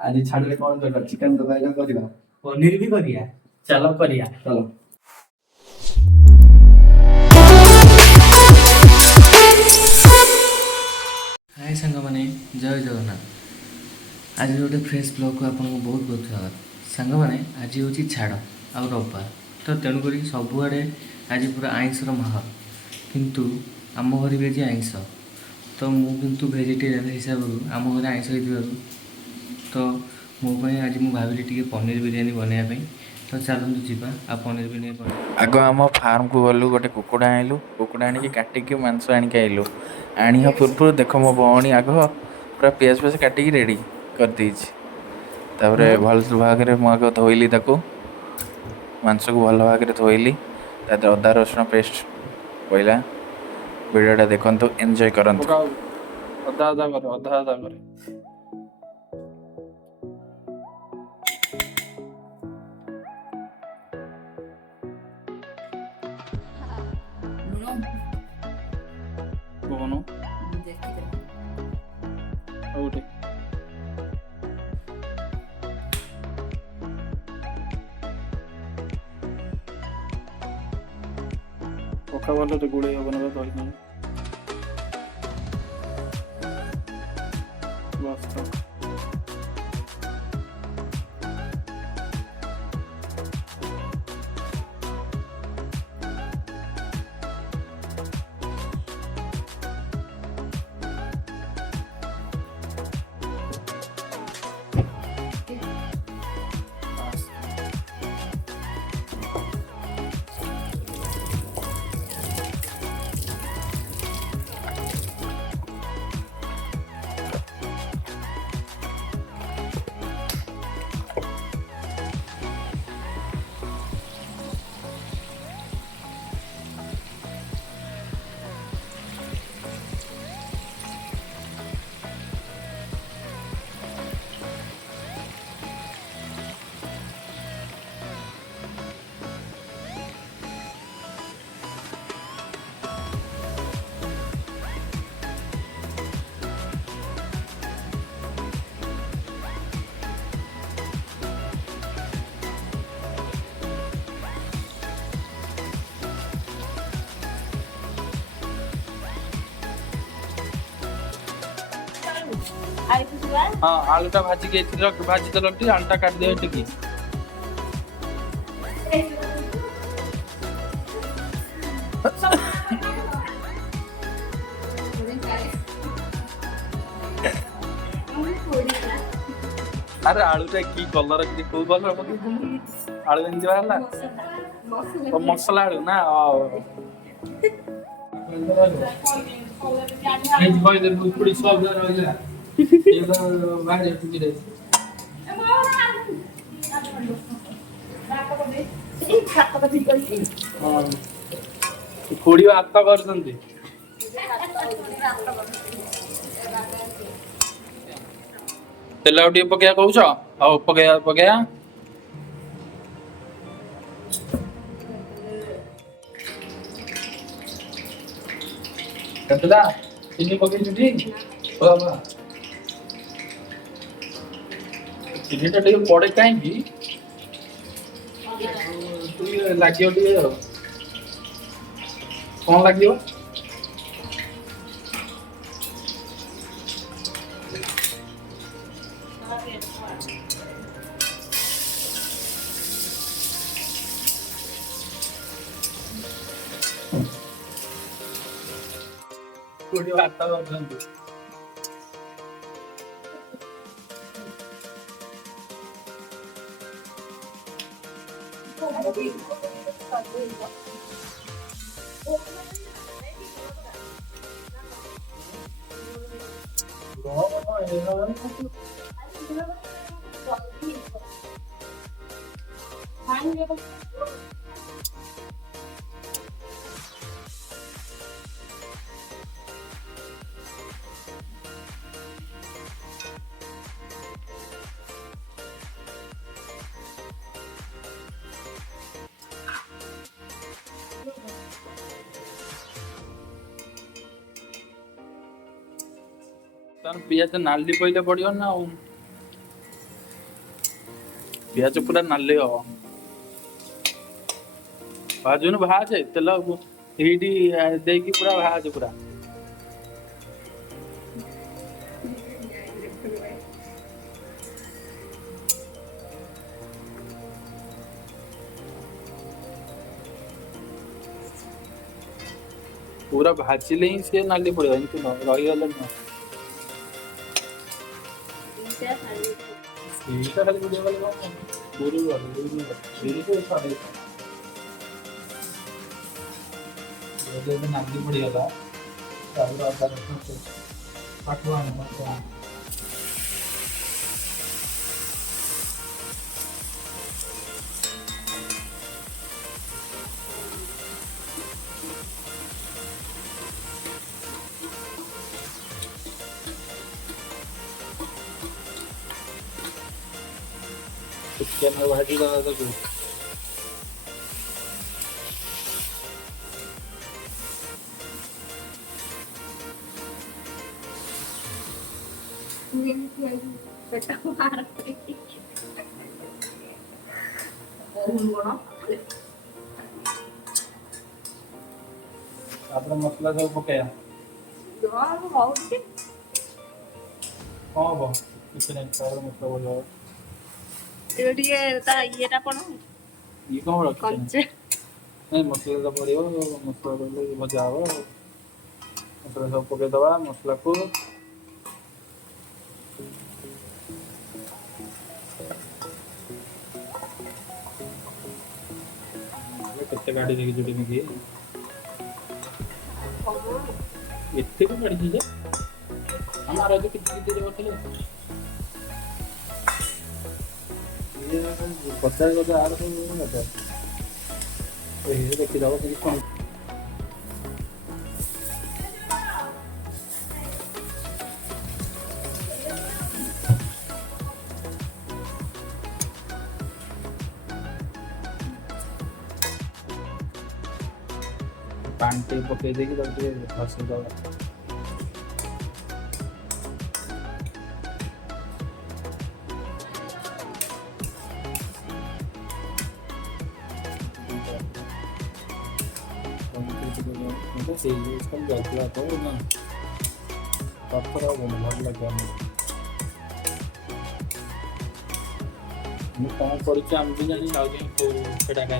आज छाड़े कौन कर चिकन तरकारी करवा पनीर भी करिया चलो करिया चलो हाय सांग मैंने जय जगन्नाथ आज गोटे फ्रेश ब्लॉग को आपको बहुत बहुत स्वागत सांग मैंने आज हूँ छाड़ आउ रविवार तो तेणुक सबुआड़े आज पूरा आइंसर माहौल किंतु आम घर भी आज आइंस तो मुझे भेजिटेरियन हिसाब से आम घर आइंस हो तो मोपाई आज मुझे भाविली टी पनीर बिरियानी बनवाई तो चलतु जीवा आ पनीर बिरियानी आग आम फार्म को गलु गोटे कुकुड़ा आनलु कुकुड़ा आणिक काटिक मांस आणिक आइलु आनिया पूर्व देख मो भौणी आग पूरा पियाज पियाज काटिक रेडी कर देछि तापरे भल भाग रे मो आग धोइली ताको मांस को भल भाग रे धोइली ताते अदा रसुण पेस्ट पइला वीडियोटा देखंतु एंजॉय करंतु अदा अदा कर अदा अदा कर कौन ओटे पक्का वाला तो गुड़े बनवा तो नहीं बस तो हाँ आलूटा भाजी के भाजी तो लगती आलूटा काट दियो टिकी अरे आलूटा की कलर की को कलर पके आलू एंज वाला तो मसाला आलू ना एंज भाई दे पूरी सब जा रहा है ये बाहर टिकी रे खोड़ी हाथ करछंती तेल आउ टिके पकेया कहूछ आ पकेया पकेया कतला चीनी पके चुटी बाबा चीनी टा टिके पड़े काई की तू लागियो टिके कौन लागियो कोडी वार्ता करछंती तार पियाज नाली पहिले पड़ियो ना ପିଆଜ ପୁରା ନାଲି ହବ। ଭାଜୁନୁ ଭାଜେ ତେଲ ଏଇଠି ଦେଇକି ପୁରା ଭାଜେ ପୁରା। पूरा भाजिले ही से नाली पड़ेगा एमती न रहीगले न ସେଇଟା ଖାଲି ଭିଡ଼ିଓ କଲ୍ କଣ ଦୂରରୁ ଏବେ ନାଲି ପଡ଼ିଗଲା ତାପରେ ଅଦା ରସୁଣ ପାଟୁଆ चिकन भाजी दवा ताकू तापर मसला सब पकाया हाँ बो किसी नहीं तापर मसला बोलो ये ता येटा कोन ये कौन रखते कंचे नहीं मसला तो पड़ियो मसला पड़ले मजा आवे मसला सब पके दवा मसला को कितने गाड़ी लेके जुड़ी में गई इतने को गाड़ी दीजिए हमारा जो कितनी देर होते हैं ये 50,000 आ रहा है ये देखिए जाओ कि कौन पानी पके देगी तो फंस जाएगा से इसका गलती आता है ना पत्थर वो बहुत लगा मैं कौन पड़ी हम भी जानी लागे तो केटा का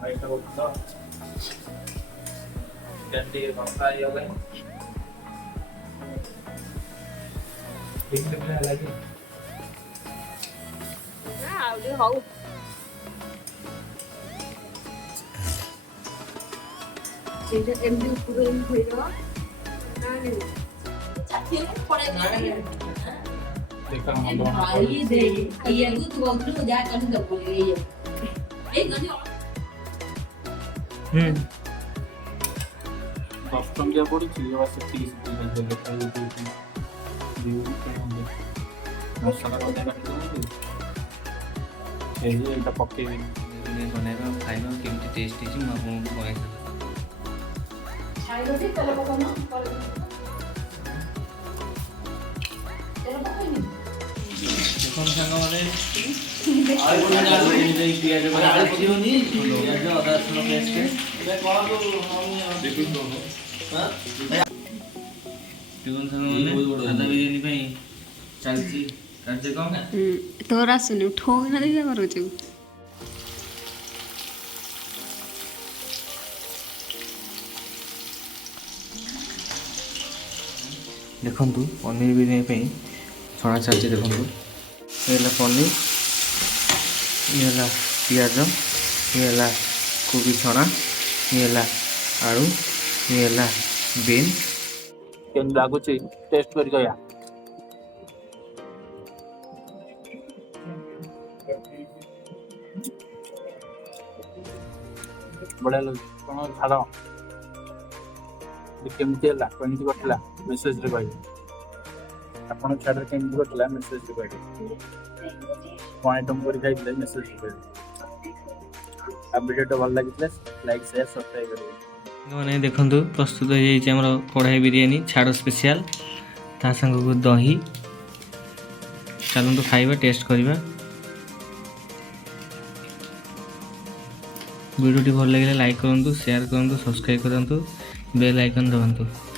भाई तो तो गंदी मसाला ये वाला ठीक है लगे ना आउले हो ये एमडी पूरा होइरो ना नहीं छाती पड़े ना देखा हम लोग भाई दे ये दूध बोतल को जा कर दो बोले ये एक गनी कस्टम क्या पड़ी थी ये वाला 30 दिन लेकर दी मसाला को काट दो ये एटा पके बनाଇବା ଖାଇବା କେମିତି ଟେଷ୍ଟ ହେଇଛି ମୁଁ ଆପଣଙ୍କୁ କହିବି। ଖାଇलो ଯେ ତେଲ ପକାଉନ ତେଲ ପକାଇନି ଦେଖନ୍ତୁ ସାଙ୍ଗମାନେ ଆଉ ଗୋଟେ ଜାଲ ଦେଇ ପିଆଜ ପକେଇନି ପିଆଜ ଅଦା ରସୁଣ ପେଷ୍ଟ ଦେଖନ୍ତୁ ସାଙ୍ଗମାନେ ସାଧା ବିରିୟାନୀ ପାଇଁ ଚାଲିଛି କାର୍ଯ୍ୟକ୍ରମ तोरा सुन उठो ना दे करू छु ଦେଖନ୍ତୁ ପନିର ବିରିୟାନୀ ପାଇଁ ଛଣା ଚାଲିଛି ଦେଖନ୍ତୁ ଏ ହେଲା ପନିର ଇଏ ହେଲା ପିଆଜ ଇଏ ହେଲା କୋବି ଛଣା ଇଏ ହେଲା ଆଳୁ ଇଏ ହେଲା ବିନ୍ କେମିତି ଲାଗୁଛି ଟେଷ୍ଟ କରି କହିବା ବଢ଼ିଆ ଲାଗୁଛି କ'ଣ ଛାଡ଼ କେମିତି ହେଲା କେମିତି କଟିଲା ମେସେଜରେ କହିବେ ଆପଣ ଛାଡ଼ରେ କେମିତି କଟିଲା ମେସେଜରେ କହିବେ କ'ଣ ଆଇଟମ୍ କରି ଖାଇଥିଲେ ମେସେଜରେ କହିବେ ଆଉ ଭିଡ଼ିଓଟା ଭଲ ଲାଗିଥିଲା ଲାଇକ୍ ସେୟାର ସବସ୍କ୍ରାଇବ୍ କରିବେ ମାନେ ଦେଖନ୍ତୁ ପ୍ରସ୍ତୁତ ହେଇଯାଇଛି ଆମର କଢ଼ାଇ ବିରିୟାନୀ ଛାଡ଼ ସ୍ପେଶିଆଲ ତା ସାଙ୍ଗକୁ ଦହି चलतु खाइबा टेस्ट करवा। वीडियो भल लगे लाइक करूँ, शेयर करूँ, सब्सक्राइब करूँ, बेल आइकन दबातु।